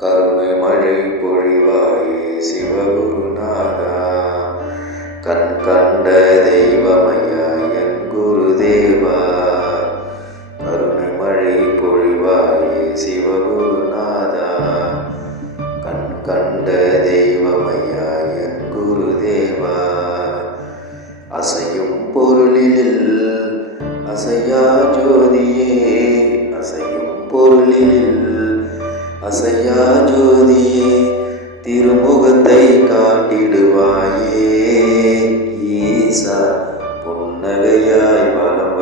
கருணை மழை பொழிவாயே சிவகுருநாதா, கண் கண்ட தெய்வமையா என் குருதேவா. கருணை மழை பொழிவாயே சிவகுருநாதா, கண் கண்ட தெய்வமையா என் குருதேவா. அசையும் பொருளில் அசையா ஜோதியே, அசையும் பொருளில் அசையா ஜோதியே, திருமுகத்தை காட்டிடுவாயே ஈசா. புன்னகையாய் வலம்